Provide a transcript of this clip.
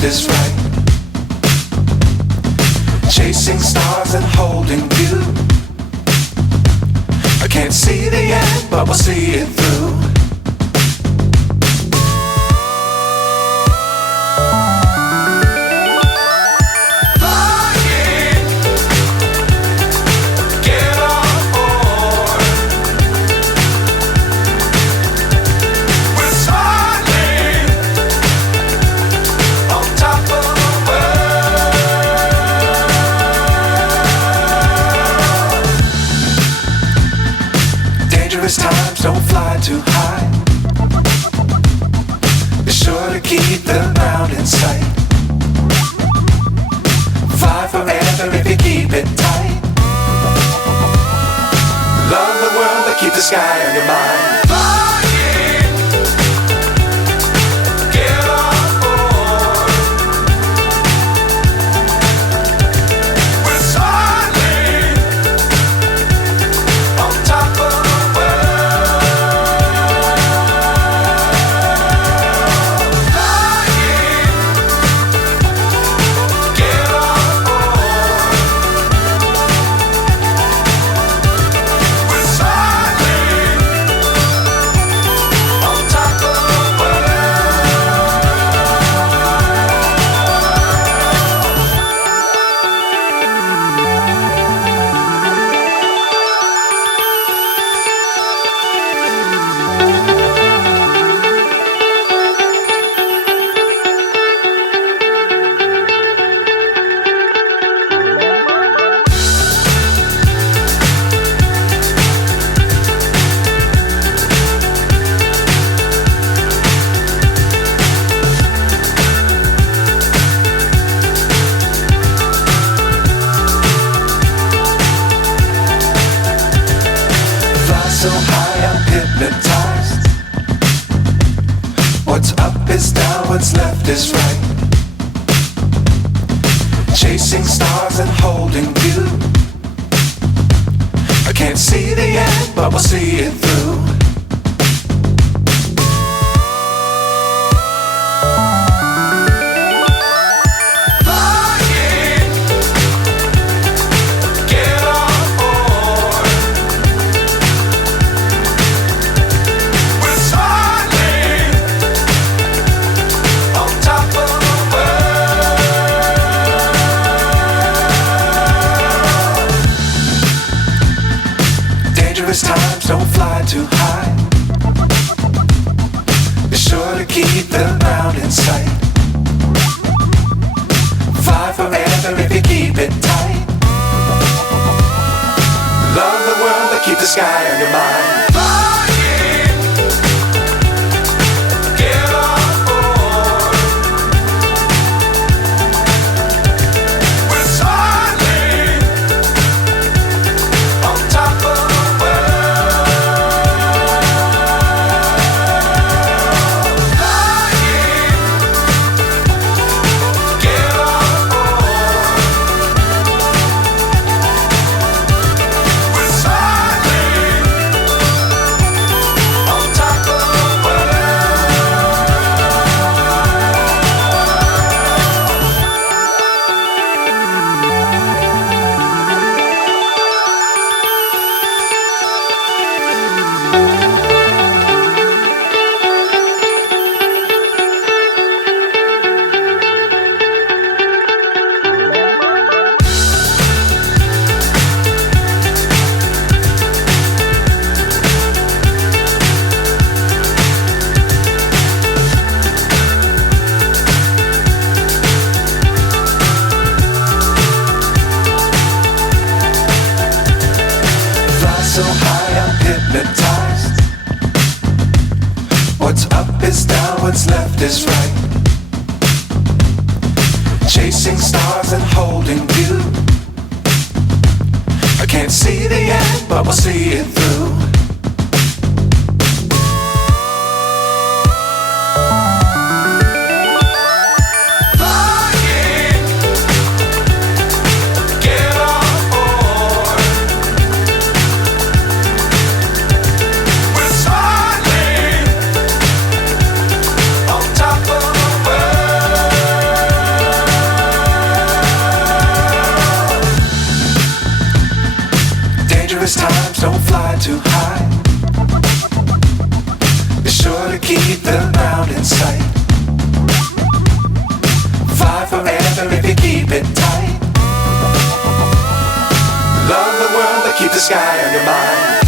left is right. Chasing stars and holding you. I can't see the end, but we'll see it through. Times don't fly too high. Be sure to keep the ground in sight. Fly forever if you keep it tight. Love the world but keep the sky on your mind. So high I'm hypnotized. What's up is down, what's left is right. Chasing stars and holding you. I can't see the end, but we'll see it through. Times don't fly too high. Be sure to keep the ground in sight. Fly forever if you keep it tight. Love the world but keep the sky on your mind. So high I'm hypnotized. What's up is down, what's left is right. Chasing stars and holding you. I can't see the end, but we'll see it through. the ground in sight. Fly forever if you keep it tight. Love the world but keep the sky on your mind.